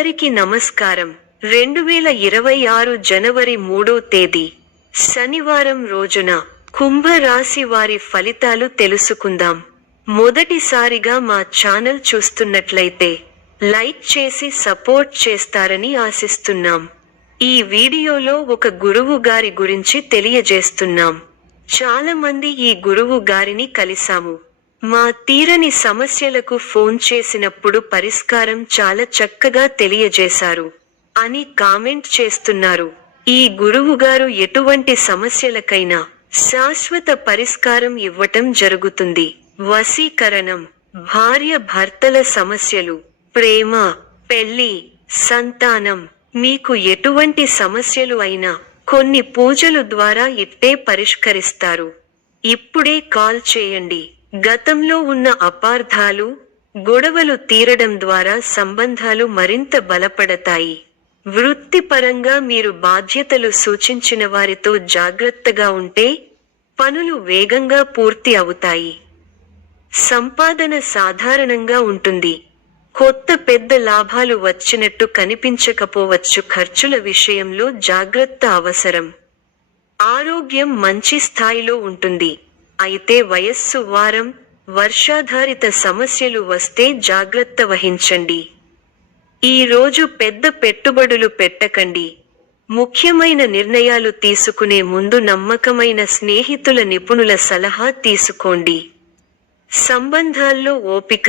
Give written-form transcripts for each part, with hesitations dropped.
అందరికీ నమస్కారం. 2026 జనవరి 3వ తేదీ శనివారం రోజున కుంభ రాశి వారి ఫలితాలు తెలుసుకుందాం. మొదటిసారిగా మా ఛానల్ చూస్తున్నట్లయితే లైక్ చేసి సపోర్ట్ చేస్తారని ఆశిస్తున్నాం. ఈ వీడియోలో ఒక గురువు గారి గురించి తెలియజేస్తున్నాం. చాలా మంది ఈ గురువు గారిని కలిసాము. మా తీరని సమస్యలకు ఫోన్ చేసినప్పుడు పరిష్కారం చాలా చక్కగా తెలియజేశారు అని కామెంట్ చేస్తున్నారు. ఈ గురువుగారు ఎటువంటి సమస్యలకైనా శాశ్వత పరిష్కారం ఇవ్వటం జరుగుతుంది. వశీకరణం, భార్య భర్తల సమస్యలు, ప్రేమ, పెళ్లి, సంతానం, మీకు ఎటువంటి సమస్యలు అయినా కొన్ని పూజలు ద్వారా ఇట్టే పరిష్కరిస్తారు. ఇప్పుడే కాల్ చేయండి. గతంలో ఉన్న అపార్థాలు, గొడవలు తీరడం ద్వారా సంబంధాలు మరింత బలపడతాయి. వృత్తిపరంగా మీరు బాధ్యతలు సూచించిన వారితో జాగ్రత్తగా ఉంటే పనులు వేగంగా పూర్తి అవుతాయి. సంపాదన సాధారణంగా ఉంటుంది. కొత్త పెద్ద లాభాలు వచ్చినట్టు కనిపించకపోవచ్చు. ఖర్చుల విషయంలో జాగ్రత్త అవసరం. ఆరోగ్యం మంచి స్థాయిలో ఉంటుంది. అయితే వయస్సు, వారం, వర్షాధారిత సమస్యలు వస్తే జాగ్రత్త వహించండి. ఈ రోజు పెద్ద పెట్టుబడులు పెట్టకండి. ముఖ్యమైన నిర్ణయాలు తీసుకునే ముందు నమ్మకమైన స్నేహితుల, నిపుణుల సలహా తీసుకోండి. సంబంధాల్లో ఓపిక,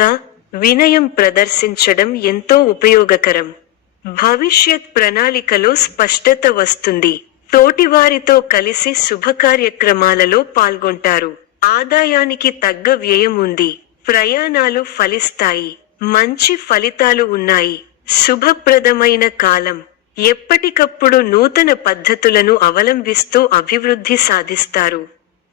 వినయం ప్రదర్శించడం ఎంతో ఉపయోగకరం. భవిష్యత్ ప్రణాళికలో స్పష్టత వస్తుంది. తోటివారితో కలిసి శుభకార్యక్రమాలలో పాల్గొంటారు. ఆదాయానికి తగ్గ వ్యయం ఉంది. ప్రయాణాలు ఫలిస్తాయి. మంచి ఫలితాలు ఉన్నాయి. శుభప్రదమైన కాలం. ఎప్పటికప్పుడు నూతన పద్ధతులను అవలంబిస్తూ అభివృద్ధి సాధిస్తారు.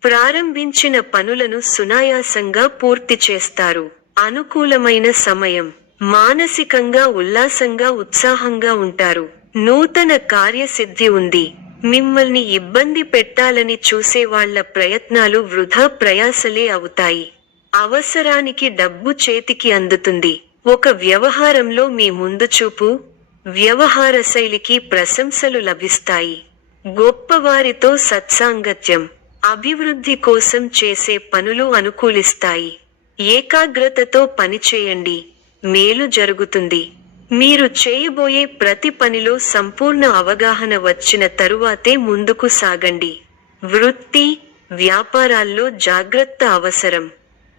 ప్రారంభించిన పనులను సునాయాసంగా పూర్తి చేస్తారు. అనుకూలమైన సమయం. మానసికంగా ఉల్లాసంగా, ఉత్సాహంగా ఉంటారు. నూతన కార్యసిద్ధి ఉంది. మిమ్మల్ని ఇబ్బంది పెట్టాలని చూసేవాళ్ల ప్రయత్నాలు వృధా ప్రయాసలే అవుతాయి. అవసరానికి డబ్బు చేతికి అందుతుంది. ఒక వ్యవహారంలో మీ ముందు చూపు, వ్యవహార శైలికి ప్రశంసలు లభిస్తాయి. గొప్పవారితో సత్సాంగత్యం. అభివృద్ధి కోసం చేసే పనులు అనుకూలిస్తాయి. ఏకాగ్రతతో పనిచేయండి. మేలు జరుగుతుంది. మీరు చేయబోయే ప్రతి పనిలో సంపూర్ణ అవగాహన వచ్చిన తరువాతే ముందుకు సాగండి. వృత్తి, వ్యాపారాల్లో జాగ్రత్త అవసరం.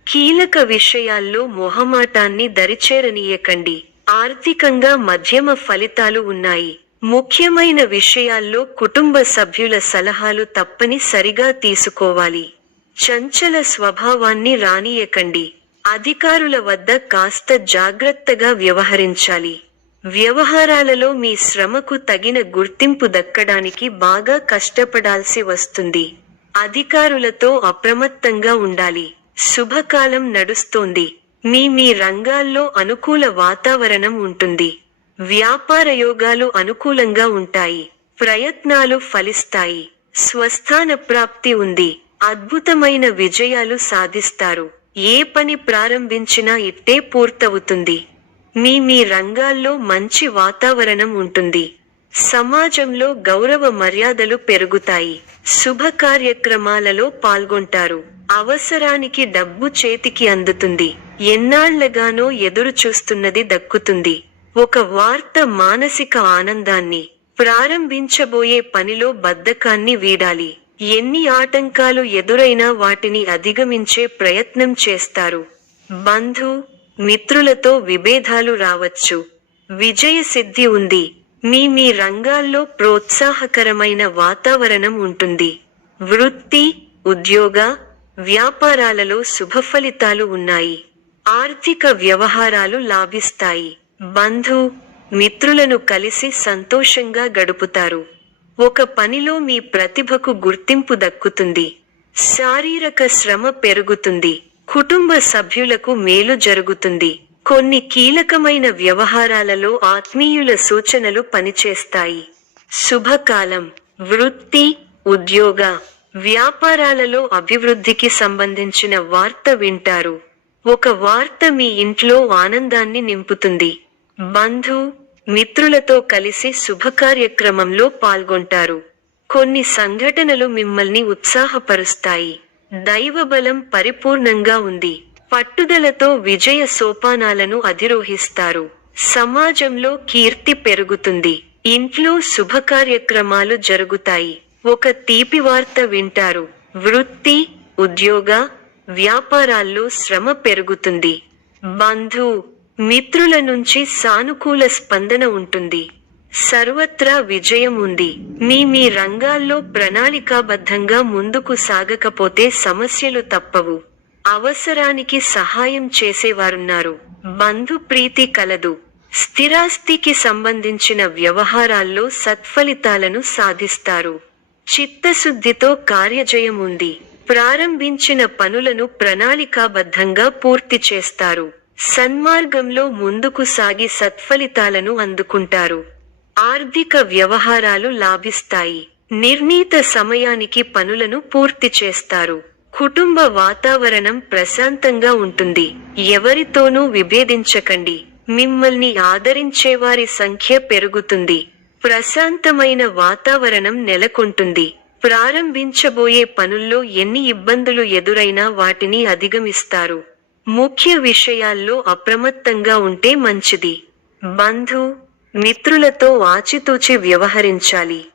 కీలక విషయాల్లో మొహమాటాన్ని దరిచేరనీయకండి. ఆర్థికంగా మధ్యమ ఫలితాలు ఉన్నాయి. ముఖ్యమైన విషయాల్లో కుటుంబ సభ్యుల సలహాలు తప్పనిసరిగా తీసుకోవాలి. చంచల స్వభావాన్ని రానీయకండి. అధికారుల వద్ద కాస్త జాగ్రత్తగా వ్యవహరించాలి. వ్యవహారాలలో మీ శ్రమకు తగిన గుర్తింపు దక్కడానికి బాగా కష్టపడాల్సి వస్తుంది. అధికారులతో అప్రమత్తంగా ఉండాలి. శుభకాలం నడుస్తోంది. మీ రంగాల్లో అనుకూల వాతావరణం ఉంటుంది. వ్యాపార యోగాలు అనుకూలంగా ఉంటాయి. ప్రయత్నాలు ఫలిస్తాయి. స్వస్థాన ప్రాప్తి ఉంది. అద్భుతమైన విజయాలు సాధిస్తారు. ఏ పని ప్రారంభించినా ఇట్టే పూర్తవుతుంది. మీ రంగాల్లో మంచి వాతావరణం ఉంటుంది. సమాజంలో గౌరవ మర్యాదలు పెరుగుతాయి. శుభ కార్యక్రమాలలో పాల్గొంటారు. అవసరానికి డబ్బు చేతికి అందుతుంది. ఎన్నాళ్లగానో ఎదురు చూస్తున్నది దక్కుతుంది. ఒక వార్త మానసిక ఆనందాన్ని. ప్రారంభించబోయే పనిలో బద్ధకాన్ని వీడాలి. ఎన్ని ఆటంకాలు ఎదురైనా వాటిని అధిగమించే ప్రయత్నం చేస్తారు. బంధు, మిత్రులతో విభేదాలు రావచ్చు. విజయ సిద్ధి ఉంది. మీ రంగాల్లో ప్రోత్సాహకరమైన వాతావరణం ఉంటుంది. వృత్తి, ఉద్యోగ, వ్యాపారాలలో శుభఫలితాలు ఉన్నాయి. ఆర్థిక వ్యవహారాలు లాభిస్తాయి. బంధు, మిత్రులను కలిసి సంతోషంగా గడుపుతారు. ఒక పనిలో మీ ప్రతిభకు గుర్తింపు దక్కుతుంది. శారీరక శ్రమ పెరుగుతుంది. కుటుంబ సభ్యులకు మేలు జరుగుతుంది. కొన్ని కీలకమైన వ్యవహారాలలో ఆత్మీయుల సూచనలు పనిచేస్తాయి. శుభకాలం. వృత్తి, ఉద్యోగ, వ్యాపారాలలో అభివృద్ధికి సంబంధించిన వార్త వింటారు. ఒక వార్త మీ ఇంట్లో ఆనందాన్ని నింపుతుంది. బంధు మిత్రులతో కలిసి శుభకార్యక్రమంలో పాల్గొంటారు. కొన్ని సంఘటనలు మిమ్మల్ని ఉత్సాహపరుస్తాయి. దైవబలం పరిపూర్ణంగా ఉంది. పట్టుదలతో విజయ సోపానాలను అధిరోహిస్తారు. సమాజంలో కీర్తి పెరుగుతుంది. ఇంట్లో శుభకార్యక్రమాలు జరుగుతాయి. ఒక తీపి వార్త వింటారు. వృత్తి, ఉద్యోగ, వ్యాపారాల్లో శ్రమ పెరుగుతుంది. బంధు, మిత్రుల నుంచి సానుకూల స్పందన ఉంటుంది. సర్వత్రా విజయం ఉంది. మీ రంగాల్లో ప్రణాళికాబద్ధంగా ముందుకు సాగకపోతే సమస్యలు తప్పవు. అవసరానికి సహాయం చేసేవారున్నారు. బంధు ప్రీతి కలదు. స్థిరాస్తికి సంబంధించిన వ్యవహారాల్లో సత్ఫలితాలను సాధిస్తారు. చిత్తశుద్ధితో కార్యజయం ఉంది. ప్రారంభించిన పనులను ప్రణాళికాబద్ధంగా పూర్తి చేస్తారు. సన్మార్గంలో ముందుకు సాగి సత్ఫలితాలను అందుకుంటారు. ఆర్థిక వ్యవహారాలు లాభిస్తాయి. నిర్ణీత సమయానికి పనులను పూర్తి చేస్తారు. కుటుంబ వాతావరణం ప్రశాంతంగా ఉంటుంది. ఎవరితోనూ విభేదించకండి. మిమ్మల్ని ఆదరించేవారి సంఖ్య పెరుగుతుంది. ప్రశాంతమైన వాతావరణం నెలకొంటుంది. ప్రారంభించబోయే పనుల్లో ఎన్ని ఇబ్బందులు ఎదురైనా వాటిని అధిగమిస్తారు. ముఖ్య విషయాల్లో అప్రమత్తంగా ఉంటే మంచిది. బంధు, మిత్రులతో ఆచితూచి వ్యవహరించాలి.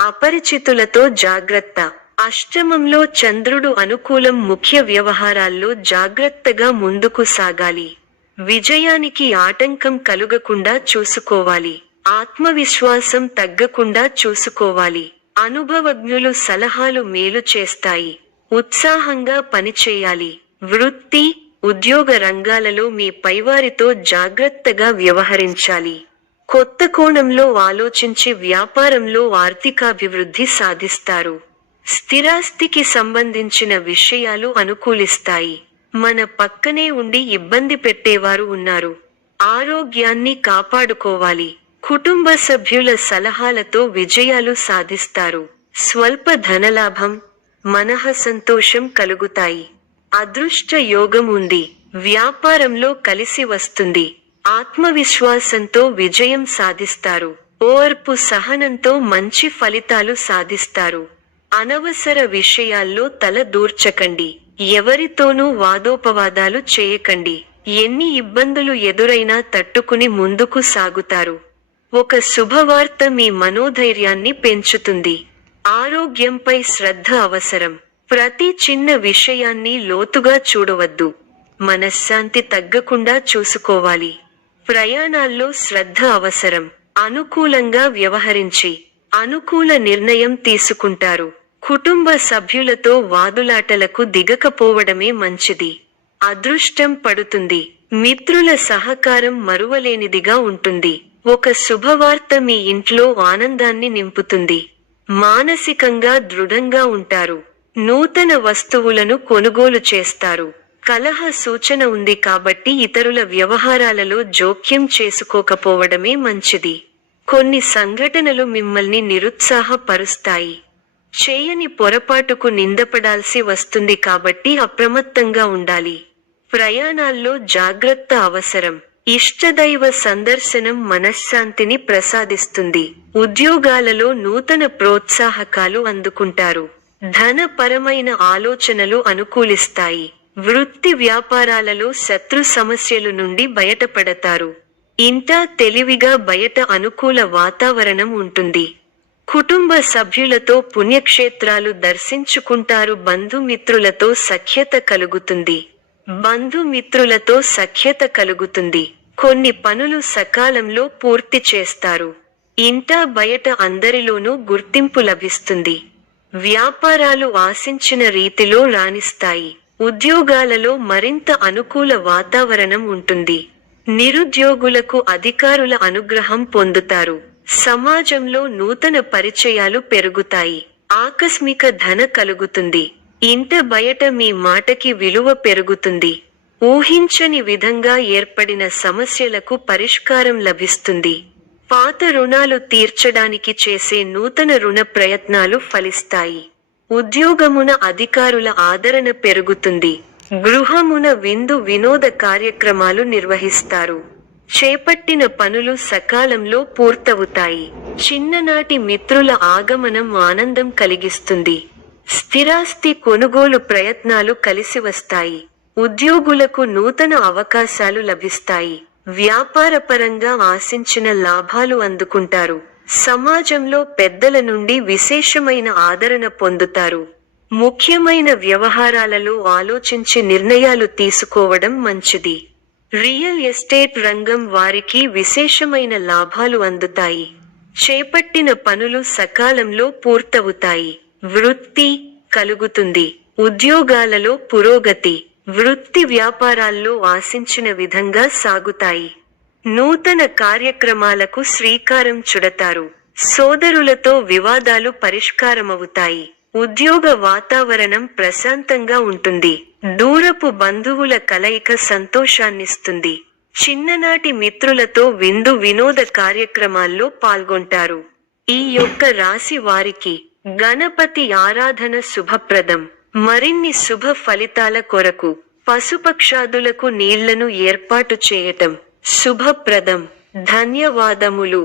అపరిచితులతో జాగ్రత్త. అష్టమంలో చంద్రుడు అనుకూలం. ముఖ్య వ్యవహారాల్లో జాగ్రత్తగా ముందుకు సాగాలి. విజయానికి ఆటంకం కలుగకుండా చూసుకోవాలి. ఆత్మవిశ్వాసం తగ్గకుండా చూసుకోవాలి. అనుభవజ్ఞులు సలహాలు మేలు చేస్తాయి. ఉత్సాహంగా పనిచేయాలి. వృత్తి, ఉద్యోగ రంగాలలో మీ పైవారితో జాగ్రత్తగా వ్యవహరించాలి. కొత్త కోణంలో ఆలోచించి వ్యాపారంలో ఆర్థికాభివృద్ధి సాధిస్తారు. స్థిరాస్తికి సంబంధించిన విషయాలు అనుకూలిస్తాయి. మన పక్కనే ఉండి ఇబ్బంది పెట్టేవారు ఉన్నారు. ఆరోగ్యాన్ని కాపాడుకోవాలి. కుటుంబ సభ్యుల సలహాలతో విజయాలు సాధిస్తారు. స్వల్ప ధనలాభం, మనః సంతోషం కలుగుతాయి. అదృష్ట యోగం ఉంది. వ్యాపారంలో కలిసి వస్తుంది. ఆత్మవిశ్వాసంతో విజయం సాధిస్తారు. ఓర్పు సహనంతో మంచి ఫలితాలు సాధిస్తారు. అనవసర విషయాల్లో తల దూర్చకండి. ఎవరితోనూ వాదోపవాదాలు చేయకండి. ఎన్ని ఇబ్బందులు ఎదురైనా తట్టుకుని ముందుకు సాగుతారు. ఒక శుభవార్త మీ మనోధైర్యాన్ని పెంచుతుంది. ఆరోగ్యంపై శ్రద్ధ అవసరం. ప్రతి చిన్న విషయాన్ని లోతుగా చూడవద్దు. మనశ్శాంతి తగ్గకుండా చూసుకోవాలి. ప్రయాణాల్లో శ్రద్ధ అవసరం. అనుకూలంగా వ్యవహరించి అనుకూల నిర్ణయం తీసుకుంటారు. కుటుంబ సభ్యులతో వాదులాటలకు దిగకపోవడమే మంచిది. అదృష్టం పడుతుంది. మిత్రుల సహకారం మరువలేనిదిగా ఉంటుంది. ఒక శుభవార్త మీ ఇంట్లో ఆనందాన్ని నింపుతుంది. మానసికంగా దృఢంగా ఉంటారు. నూతన వస్తువులను కొనుగోలు చేస్తారు. కలహ సూచన ఉంది కాబట్టి ఇతరుల వ్యవహారాలలో జోక్యం చేసుకోకపోవడమే మంచిది. కొన్ని సంఘటనలు మిమ్మల్ని నిరుత్సాహపరుస్తాయి. చేయని పొరపాటుకు నిందపడాల్సి వస్తుంది కాబట్టి అప్రమత్తంగా ఉండాలి. ప్రయాణాల్లో జాగ్రత్త అవసరం. ఇష్టదైవ సందర్శనం మనశ్శాంతిని ప్రసాదిస్తుంది. ఉద్యోగాలలో నూతన ప్రోత్సాహకాలు అందుకుంటారు. ధనపరమైన ఆలోచనలు అనుకూలిస్తాయి. వృత్తి వ్యాపారాలలో శత్రు సమస్యలు నుండి బయటపడతారు. ఇంటా తెలివిగా బయట అనుకూల వాతావరణం ఉంటుంది. కుటుంబ సభ్యులతో పుణ్యక్షేత్రాలు దర్శించుకుంటారు. బంధుమిత్రులతో సఖ్యత కలుగుతుంది. బంధుమిత్రులతో సఖ్యత కలుగుతుంది. కొన్ని పనులు సకాలంలో పూర్తి చేస్తారు. ఇంటా బయట అందరిలోనూ గుర్తింపు లభిస్తుంది. వ్యాపారాలు ఆశించిన రీతిలో రాణిస్తాయి. ఉద్యోగాలలో మరింత అనుకూల వాతావరణం ఉంటుంది. నిరుద్యోగులకు అధికారుల అనుగ్రహం పొందుతారు. సమాజంలో నూతన పరిచయాలు పెరుగుతాయి. ఆకస్మిక ధన కలుగుతుంది. ఇంట బయట మీ మాటకి విలువ పెరుగుతుంది. ఊహించని విధంగా ఏర్పడిన సమస్యలకు పరిష్కారం లభిస్తుంది. పాత రుణాలు తీర్చడానికి చేసే నూతన రుణ ప్రయత్నాలు ఫలిస్తాయి. ఉద్యోగమున అధికారుల ఆదరణ పెరుగుతుంది. గృహమున విందు వినోద కార్యక్రమాలు నిర్వహిస్తారు. చేపట్టిన పనులు సకాలంలో పూర్తవుతాయి. చిన్ననాటి మిత్రుల ఆగమనం ఆనందం కలిగిస్తుంది. స్థిరాస్తి కొనుగోలు ప్రయత్నాలు కలిసి వస్తాయి. ఉద్యోగులకు నూతన అవకాశాలు లభిస్తాయి. వ్యాపారపరంగా ఆశించిన లాభాలు అందుకుంటారు. సమాజంలో పెద్దల నుండి విశేషమైన ఆదరణ పొందుతారు. ముఖ్యమైన వ్యవహారాలలో ఆలోచించి నిర్ణయాలు తీసుకోవడం మంచిది. రియల్ ఎస్టేట్ రంగం వారికి విశేషమైన లాభాలు అందుతాయి. చేపట్టిన పనులు సకాలంలో పూర్తవుతాయి. వృత్తి కలుగుతుంది. ఉద్యోగాలలో పురోగతి. వృత్తి వ్యాపారాల్లో ఆశించిన విధంగా సాగుతాయి. నూతన కార్యక్రమాలకు శ్రీకారం చుడతారు. సోదరులతో వివాదాలు పరిష్కారమవుతాయి. ఉద్యోగ వాతావరణం ప్రశాంతంగా ఉంటుంది. దూరపు బంధువుల కలయిక సంతోషాన్నిస్తుంది. చిన్ననాటి మిత్రులతో విందు వినోద కార్యక్రమాల్లో పాల్గొంటారు. ఈ యొక్క రాశి వారికి గణపతి ఆరాధన శుభప్రదం. మరిన్ని శుభ ఫలితాల కొరకు పశుపక్షాదులకు నీళ్లను ఏర్పాటు చేయటం శుభప్రదం. ధన్యవాదములు.